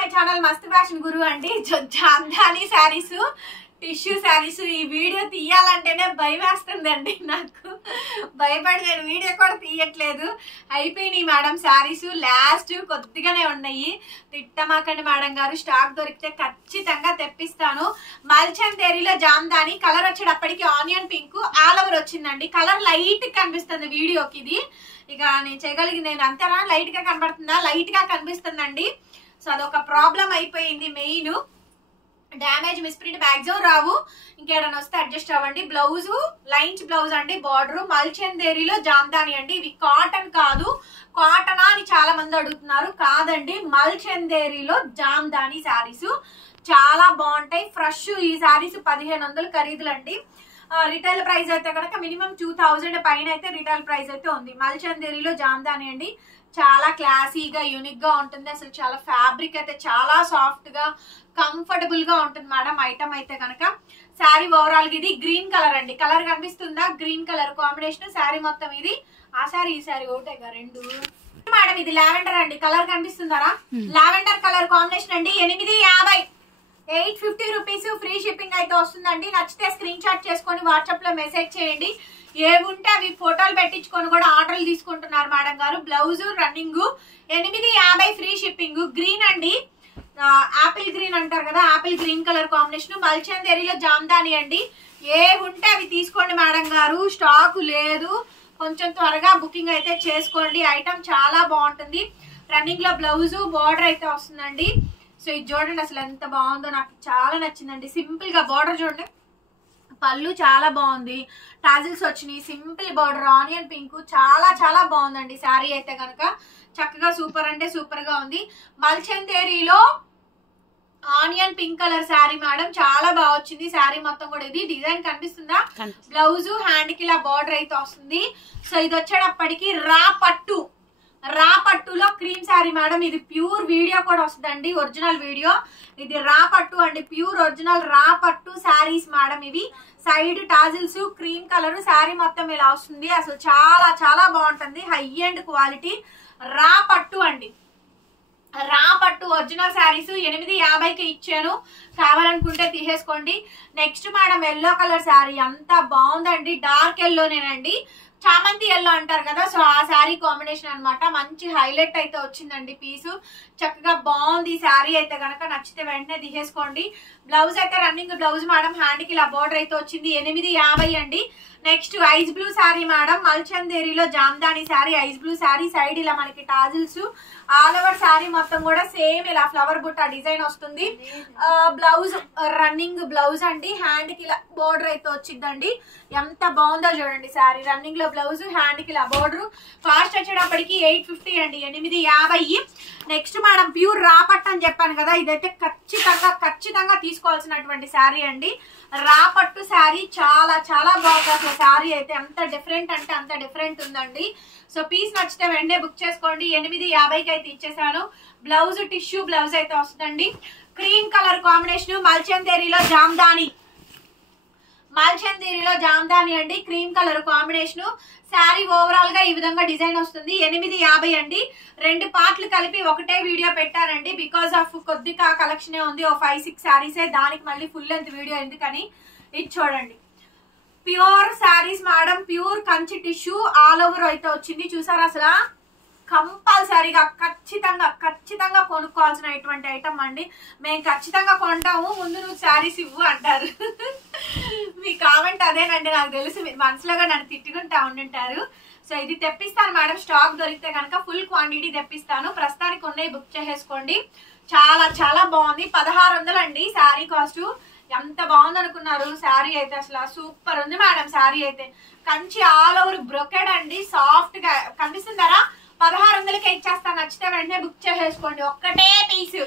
My channel మస్త్ fashion గురు అండి. Jamdani saris, tissue saris ఈ వీడియో తీయాలంటేనే భయం వేస్తుందండి. నాకు భయపడి నేను వీడియో కూడా తీయట్లేదు. అయిపోయినాయి మేడం శారీస్, లాస్ట్ కొద్దిగానే ఉన్నాయి. తిట్టమాకండి మేడం గారు, స్టాక్ దొరికితే ఖచ్చితంగా తెప్పిస్తాను. మల్చందేరిలో జామ్దాని కలర్ వచ్చేటప్పటికి ఆనియన్ పింక్ ఆల్ ఓవర్ వచ్చిందండి. కలర్ లైట్ కనిపిస్తుంది వీడియోకి. ఇది ఇక నేను చేయగలిగింది నేను అంతేనా? లైట్ గా కనబడుతుందా? లైట్ గా కనిపిస్తుందండి. సో అదొక ప్రాబ్లం అయిపోయింది. మెయిన్ డ్యామేజ్ మిస్ప్రింట్ మ్యాక్సిమం రావు, ఇంకేడన్నా వస్తే అడ్జస్ట్ అవ్వండి. బ్లౌజ్ లైన్స్ బ్లౌజ్ అండి, బార్డర్ మల్చందేరిలో జామ్దాని అండి. ఇవి కాటన్ కాదు, కాటనా అని చాలా మంది అడుగుతున్నారు. కాదండి, మల్చందేరిలో జామ్దాని శారీస్ చాలా బాగుంటాయి. ఫ్రెష్ ఈ శారీస్ 1500 ఖరీదులండి. రిటైల్ ప్రైస్ అయితే కనుక మినిమం 2000 పైన అయితే రిటైల్ ప్రైస్ అయితే ఉంది. మల్చందేరిలో జామ్దాని అండి, చాలా క్లాసీగా యూనిక్ గా ఉంటుంది. అసలు చాలా ఫ్యాబ్రిక్ అయితే చాలా సాఫ్ట్ గా కంఫర్టబుల్ గా ఉంటుంది మేడం. ఐటమ్ అయితే కనుక శారీ ఓవరాల్ గా ఇది గ్రీన్ కలర్ అండి. కలర్ కనిపిస్తుందా? గ్రీన్ కలర్ కాంబినేషన్ శారీ మొత్తం. ఇది ఆ శారీ ఈ శారీ ఒకటేగా రెండు మేడం. ఇది లావెండర్ అండి. కలర్ కనిపిస్తుందా? లావెండర్ కలర్ కాంబినేషన్ అండి. 850 850 రూపీస్ ఫ్రీ షిప్పింగ్ అయితే వస్తుందండి. నచ్చితే స్క్రీన్ షాట్ చేసుకొని వాట్సాప్ లో మెసేజ్ చేయండి. ఏముంటే అవి ఫోటోలు పెట్టించుకొని కూడా ఆర్డర్లు తీసుకుంటున్నారు మేడం గారు. Blouse running 850 free shipping. Green అండి, ఆపిల్ గ్రీన్ అంటారు కదా, ఆపిల్ గ్రీన్ కలర్ కాంబినేషన్. మల్చందేరిలో జామ్దాని అండి. ఏ ఉంటే అవి తీసుకోండి మేడం గారు, స్టాక్ లేదు. కొంచెం త్వరగా బుకింగ్ అయితే చేసుకోండి. ఐటమ్ చాలా బాగుంటుంది. రన్నింగ్ లో బ్లౌజ్ బార్డర్ అయితే వస్తుందండి. సో ఇది చూడండి అసలు ఎంత బాగుందో, నాకు చాలా నచ్చిందండి. సింపుల్ గా బార్డర్ చూడండి, పళ్ళు చాలా బాగుంది, టాజిల్స్ వచ్చినాయి, సింపుల్ బార్డర్, ఆనియన్ పింక్ చాలా చాలా బాగుందండి. శారీ అయితే కనుక చక్కగా సూపర్ అంటే సూపర్ గా ఉంది. మల్చందేరిలో onion pink colour sari madam, చాలా బాగా వచ్చింది. శారీ మొత్తం కూడా ఇది డిజైన్ కనిపిస్తుందా? బ్లౌజ్ హ్యాండ్ కి ఇలా బార్డర్ అయితే వస్తుంది. సో ఇది వచ్చేటప్పటికి రా పట్టులో క్రీమ్ శారీ మేడం. ఇది ప్యూర్ వీడియో కూడా వస్తుందండి, ఒరిజినల్ వీడియో. ఇది రా పట్టు అండి, ప్యూర్ ఒరిజినల్ రా పట్టు శారీస్ మేడం. ఇవి side tassels cream colour, sari మొత్తం ఇలా వస్తుంది. అసలు చాలా చాలా బాగుంటుంది. హై అండ్ క్వాలిటీ రా పట్టు అండి. రా పట్టు ఒరిజినల్ శారీస్ 850కి ఇచ్చాను. కావాలనుకుంటే తీసేసుకోండి. Next madam yellow colour sari, ఎంత బాగుందండి. డార్క్ ఎల్లోనేనండి, చామంతి ఎల్లో అంటారు కదా, సో ఆ శారీ కాంబినేషన్ అనమాట. మంచి హైలైట్ అయితే వచ్చిందండి పీసు. చక్కగా బాగుంది శారీ అయితే కనుక. నచ్చితే వెంటనే తీసేసుకోండి. బ్లౌజ్ అయితే రన్నింగ్ బ్లౌజ్ మేడం, హ్యాండ్ కి ఇలా బోర్డర్ అయితే వచ్చింది. 850 అండి. Next ice blue sari madam, మల్చందేరిలో jamdani sari, ice blue sari. Side ఇలా మనకి టాజిల్స్, ఆల్ ఓవర్ శారీ మొత్తం కూడా సేమ్ ఇలా ఫ్లవర్ బుట్ట డిజైన్ వస్తుంది. బ్లౌజ్ రన్నింగ్ బ్లౌజ్ అండి, హ్యాండ్ కి ఇలా బోర్డర్ అయితే వచ్చిందండి. ఎంత బాగుందో చూడండి శారీ. రన్నింగ్ లో బ్లౌజ్, హ్యాండ్ కి ఇలా బోర్డర్. కాస్ట్ వచ్చేటప్పటికి 850 అండి, 850. నెక్స్ట్ మేడం ప్యూర్ రాపట్టు అని చెప్పాను కదా, ఇదైతే ఖచ్చితంగా తీసుకోవాల్సినటువంటి శారీ అండి. రాపట్టు శారీ చాలా చాలా బాగుంది అసలు. శారీ అయితే ఎంత డిఫరెంట్ అంటే అంత డిఫరెంట్ ఉందండి. సో పీస్ నచ్చితే వెంటనే బుక్ చేసుకోండి. 850కి అయితే ఇచ్చేసాను. బ్లౌజ్ టిష్యూ బ్లౌజ్ అయితే వస్తుందండి. క్రీమ్ కలర్ కాంబినేషన్ మల్చందేరిలో జామ్దాని అండి. Cream colour combination. Sari overall గా ఈ విధంగా డిజైన్ వస్తుంది. 850 అండి. 2 పార్ట్లు కలిపి ఒకటే వీడియో పెట్టానండి, బికాస్ ఆఫ్ కొద్దిగా కలెక్షన్ ఉంది, ఓ 5-6 శారీసే. దానికి మళ్ళీ ఫుల్ లెంత్ వీడియో ఎందుకని. ఇది చూడండి, pure saris madam, pure Kanchi tissue all over అయితే వచ్చింది. చూసారా అసలు? కంపల్సరీగా ఖచ్చితంగా కొనుక్కోవాల్సినటువంటి ఐటమ్ అండి. మేము ఖచ్చితంగా కొంటాము, ముందు నువ్వు శారీస్ ఇవ్వు అంటారు. మీ కామెంట్ అదేనండి, నాకు తెలుసు. మీరు మనసులోగా నన్ను తిట్టుకుంటా ఉండుంటారు. సో ఇది తెప్పిస్తాను మేడం, స్టాక్ దొరికితే కనుక ఫుల్ క్వాంటిటీ తెప్పిస్తాను. ప్రస్తుతానికి ఉన్నాయి, బుక్ చేసేసుకోండి. చాలా చాలా బాగుంది. 1600 అండి శారీ కాస్ట్. ఎంత బాగుంది అనుకున్నారు శారీ అయితే, అసలు సూపర్ ఉంది మేడం. శారీ అయితే కంచి ఆల్ ఓవర్ బ్రొకెడ్ అండి, సాఫ్ట్ గా కనిపిస్తుందారా? 1600కి ఇచ్చేస్తాను. నచ్చితే వెంటనే బుక్ చేసేసుకోండి, ఒక్కటే piece.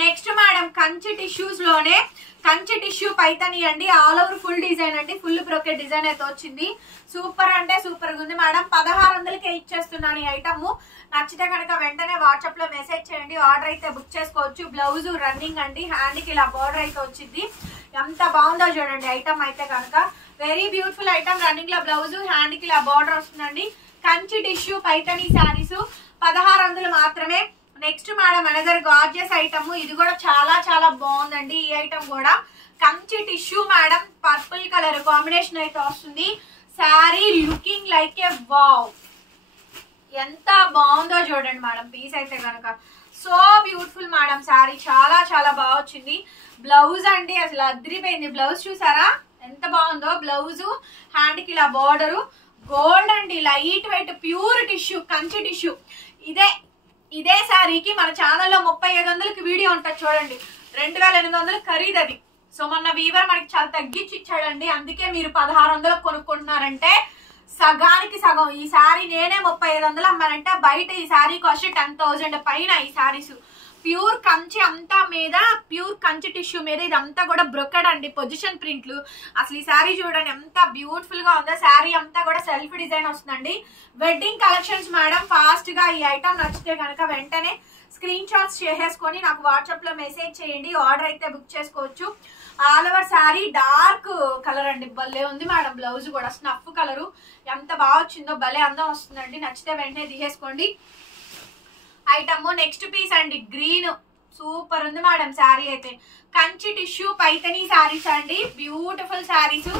Next madam Kanchi tissues లోనే కంచి టిష్యూ పైతని అండి, ఆల్ ఓవర్ ఫుల్ డిజైన్ అండి, ఫుల్ బ్రోకెట్ డిజైన్ అయితే వచ్చింది. సూపర్ అంటే సూపర్ గా ఉంది మేడం. 1600కే ఇచ్చేస్తున్నాను ఈ ఐటమ్. నచ్చితే కనుక వెంటనే వాట్సాప్ లో మెసేజ్ చేయండి, ఆర్డర్ అయితే బుక్ చేసుకోవచ్చు. బ్లౌజ్ రన్నింగ్ అండి, హ్యాండ్ కి ఇలా బోర్డర్ అయితే వచ్చింది. ఎంత బాగుందో చూడండి ఐటమ్ అయితే కనుక. Very beautiful item. రన్నింగ్ లో బ్లౌజ్, హ్యాండ్ కి ఇలా బోర్డర్ వస్తుందండి. కంచి టిష్యూ పైతని శారీస్ 1600 మాత్రమే. Next madam another gorgeous item, ఇది కూడా చాలా చాలా బాగుందండి. ఈ ఐటమ్ కూడా Kanchi tissue madam, purple colour combination అయితే వస్తుంది. శారీ లుకింగ్ లైక్ ఏ వావ్, ఎంత బాగుందో చూడండి మేడం. పీస్ అయితే కనుక సో బ్యూటిఫుల్ మేడం. శారీ చాలా చాలా బాగా వచ్చింది. బ్లౌజ్ అండి అసలు అదిరిపోయింది. బ్లౌజ్ చూసారా ఎంత బాగుందో. బ్లౌజ్ హ్యాండ్ కి ఇలా బార్డరు గోల్డ్ అండి, light weight pure tissue, Kanchi tissue. ఇదే శారీకి మన ఛానల్లో 3500కి వీడియో ఉంటుంది చూడండి, 2800 ఖరీదు అది. సో మొన్న వీవర్ మనకి చాలా తగ్గించి ఇచ్చాడండి, అందుకే మీరు 1600 కొనుక్కుంటున్నారంటే సగానికి సగం. ఈ శారీ నేనే 3500 అమ్మానంటే బయట ఈ శారీ కాస్ట్ 10,000 పైన. ఈ శారీస్ ప్యూర్ కంచి అంతా మీద, ప్యూర్ కంచి టిష్యూ మీద, ఇదంతా కూడా బ్రొకెడ్ అండి, పొజిషన్ ప్రింట్లు. అసలు ఈ శారీ చూడండి ఎంత బ్యూటిఫుల్ గా ఉందో. శారీ అంతా కూడా సెల్ఫ్ డిజైన్ వస్తుందండి. Wedding collections madam. ఫాస్ట్ గా ఈ ఐటమ్ నచ్చితే కనుక వెంటనే స్క్రీన్ షాట్స్ చేసేసుకొని నాకు వాట్సాప్ లో మెసేజ్ చేయండి, ఆర్డర్ అయితే బుక్ చేసుకోవచ్చు. All over sari dark colour అండి, భలే ఉంది మేడం. బ్లౌజ్ కూడా స్నఫ్ కలరు, ఎంత బాగా వచ్చిందో, భలే అందం వస్తుందండి. నచ్చితే వెంటనే తీసేసుకోండి ఐటమ్. నెక్స్ట్ పీస్ అండి, గ్రీన్ సూపర్ ఉంది మేడం. శారీ అయితే కంచి టిష్యూ పైతనీ శారీస్ అండి, బ్యూటిఫుల్ శారీస్.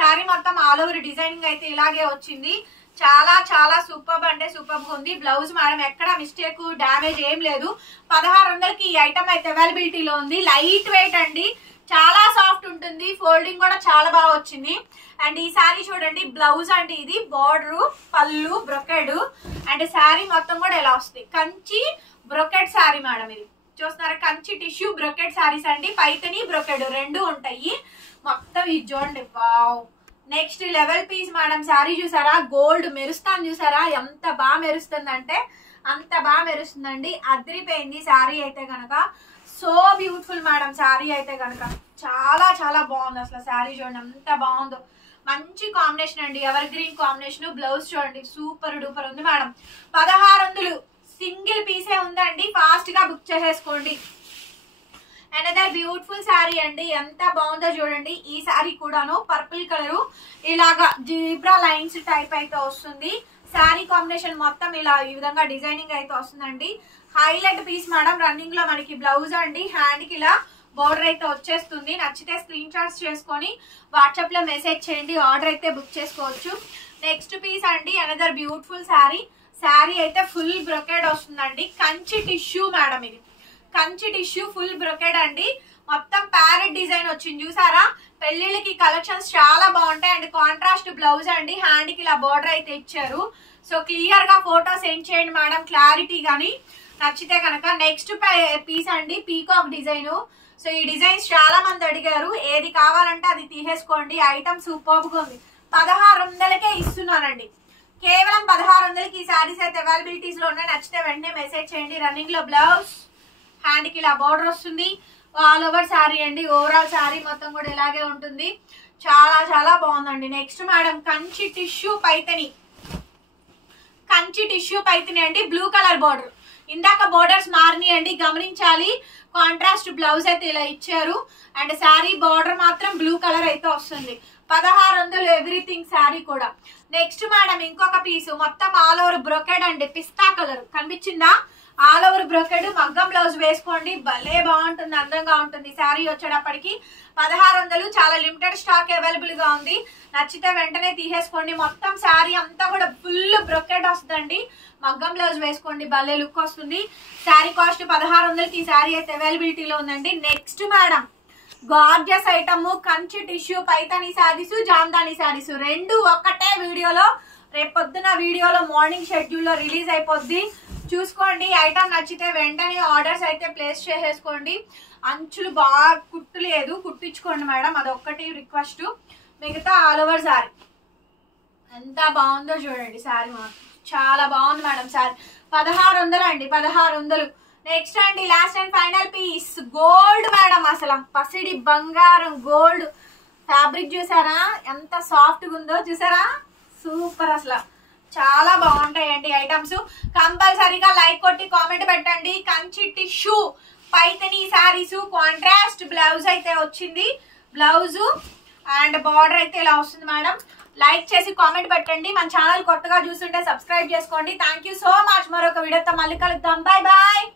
శారీ మొత్తం ఆల్ ఓవర్ డిజైనింగ్ అయితే ఇలాగే వచ్చింది. చాలా చాలా సూపర్ అంటే సూపర్ గా ఉంది. బ్లౌజ్ మేడం ఎక్కడ మిస్టేక్ డామేజ్ ఏం లేదు. 1600కి ఈ ఐటమ్ అయితే అవైలబిలిటీలో ఉంది. లైట్ వెయిట్ అండి, చాలా సాఫ్ట్ ఉంటుంది. ఫోల్డింగ్ కూడా చాలా బాగా వచ్చింది. అండ్ ఈ శారీ చూడండి, బ్లౌజ్ అండి ఇది, బార్డర్ పళ్ళు బ్రొకెడ్, అండ్ శారీ మొత్తం కూడా ఎలా వస్తుంది, కంచి బ్రొకెడ్ శారీ మేడం. ఇది చూస్తున్నారా, కంచి టిష్యూ బ్రొకెడ్ శారీస్ అండి, పైతని బ్రొకెడ్ రెండు ఉంటాయి మొత్తం. ఇది చూడండి wow. Next level piece madam. Sari చూసారా, గోల్డ్ మెరుస్తాను చూసారా, ఎంత బాగా మెరుస్తుంది అంటే అంత బాగా మెరుస్తుందండి. అదిరిపోయింది శారీ అయితే కనుక. So beautiful madam. శారీ అయితే కనుక చాలా చాలా బాగుంది. అసలు శారీ చూడండి ఎంత బాగుందో, మంచి కాంబినేషన్ అండి, ఎవర్ గ్రీన్ కాంబినేషన్. బ్లౌజ్ చూడండి సూపర్ డూపర్ ఉంది మేడం. 1600 సింగిల్ పీసే ఉందండి, ఫాస్ట్ గా బుక్ చేసేసుకోండి. అనదర్ బ్యూటిఫుల్ శారీ అండి, ఎంత బాగుందో చూడండి. ఈ శారీ కూడాను పర్పుల్ కలరు, ఇలాగా జీబ్రా లైన్స్ టైప్ అయితే వస్తుంది. శారీ కాంబినేషన్ మొత్తం ఇలా ఈ విధంగా డిజైనింగ్ అయితే వస్తుందండి. Highlight piece madam. రన్నింగ్ లో మనకి బ్లౌజ్ అండి, హ్యాండ్ కి ఇలా బోర్డర్ అయితే వచ్చేస్తుంది. నచ్చితే స్క్రీన్ షాట్స్ చేసుకొని వాట్సాప్ లో మెసేజ్ చేయండి, ఆర్డర్ అయితే బుక్ చేసుకోవచ్చు. నెక్స్ట్ పీస్ అండి, అనదర్ బ్యూటిఫుల్ శారీ. శారీ అయితే ఫుల్ బ్రొకెడ్ వస్తుందండి, కంచి టిష్యూ మేడం. ఇది కంచి టిష్యూ ఫుల్ బ్రొకెడ్ అండి, మొత్తం ప్యారెట్ డిజైన్ వచ్చింది చూసారా. పెళ్లిళ్ళకి కలెక్షన్స్ చాలా బాగుంటాయి. అండ్ కాంట్రాస్ట్ బ్లౌజ్ అండి, హ్యాండ్ కి ఇలా బోర్డర్ అయితే ఇచ్చారు. సో క్లియర్ గా ఫోటో సెండ్ చేయండి మేడం, క్లారిటీ గానీ నచ్చితే కనుక. నెక్స్ట్ పీస్ అండి, పీకాక్ డిజైన్. సో ఈ డిజైన్స్ చాలా మంది అడిగారు, ఏది కావాలంటే అది తీసేసుకోండి. ఐటమ్ సూపర్ గా ఉంది. 1600కే ఇస్తున్నానండి, కేవలం 1600కి ఈ శారీస్ అయితే అవైలబిలిటీస్ లో ఉన్నాయి. నచ్చితే వెంటనే మెసేజ్ చేయండి. రన్నింగ్ లో బ్లౌజ్, హ్యాండ్ కి ఇలా బోర్డర్ వస్తుంది. ఆల్ ఓవర్ శారీ అండి, ఓవరాల్ శారీ మొత్తం కూడా ఇలాగే ఉంటుంది. చాలా చాలా బాగుందండి. Next madam, Kanchi tissue Paithani. Kanchi tissue Paithani అండి, బ్లూ కలర్ బోర్డర్. ఇందాక బోర్డర్స్ మారినాయండి, గమనించాలి. కాంట్రాస్ట్ బ్లౌజ్ అయితే ఇలా ఇచ్చారు, అండ్ శారీ బార్డర్ మాత్రం బ్లూ కలర్ అయితే వస్తుంది. 1600 ఎవ్రీథింగ్ శారీ కూడా. నెక్స్ట్ మేడం ఇంకొక పీసు, మొత్తం ఆల్ ఓవర్ బ్రొకెడ్ అండి, పిస్తా కలర్ కనిపించిందా, ఆల్ ఓవర్ బ్రొకెడ్. మగ్గం బ్లౌజ్ వేసుకోండి, భలే బాగుంటుంది, అందంగా ఉంటుంది. శారీ వచ్చేటప్పటికి 1600, చాలా లిమిటెడ్ స్టాక్ అవైలబుల్ గా ఉంది. నచ్చితే వెంటనే తీసేసుకోండి. మొత్తం శారీ అంతా కూడా ఫుల్ బ్రొకెడ్ వస్తుందండి, మగ్గం బ్లౌజ్ వేసుకోండి, భలే లుక్ వస్తుంది. శారీ కాస్ట్ 1600కి ఈ శారీ అయితే అవైలబిలిటీలో ఉందండి. Next madam gorgeous item, Kanchi tissue Paithani saris, Jamdani saris రెండు ఒక్కటే వీడియోలో, రేపు పొద్దున వీడియోలో మార్నింగ్ షెడ్యూల్లో రిలీజ్ అయిపోద్ది, చూసుకోండి. ఐటమ్ నచ్చితే వెంటనే ఆర్డర్స్ అయితే ప్లేస్ చేసేసుకోండి. అంచులు బాగా కుట్టలేదు, కుట్టించుకోండి మేడం, అదొక్కటి రిక్వెస్ట్. మిగతా ఆల్ ఓవర్ శారీ ఎంత బాగుందో చూడండి. శారీ మాత్రం చాలా బాగుంది మేడం. శారీ 1600 అండి, 1600. నెక్స్ట్ అండి last and final piece, gold madam. అసలు పసిడి బంగారం గోల్డ్ ఫ్యాబ్రిక్ చూసారా, ఎంత సాఫ్ట్ గా ఉందో చూసారా, సూపర్. అసలు చాలా బాగుంటాయండి ఐటమ్స్. కంపల్సరీగా లైక్ కొట్టి కామెంట్ పెట్టండి. Kanchi tissue Paithani saris, contrast blouse అయితే వచ్చింది. బ్లౌజ్ అండ్ బార్డర్ అయితే ఇలా వస్తుంది మేడం. లైక్ చేసి కామెంట్ పెట్టండి. మన ఛానల్ కొత్తగా చూస్తుంటే సబ్స్క్రైబ్ చేసుకోండి. Thank you so much. మరొక వీడియోతో మళ్ళీ కలుద్దాం. Bye bye.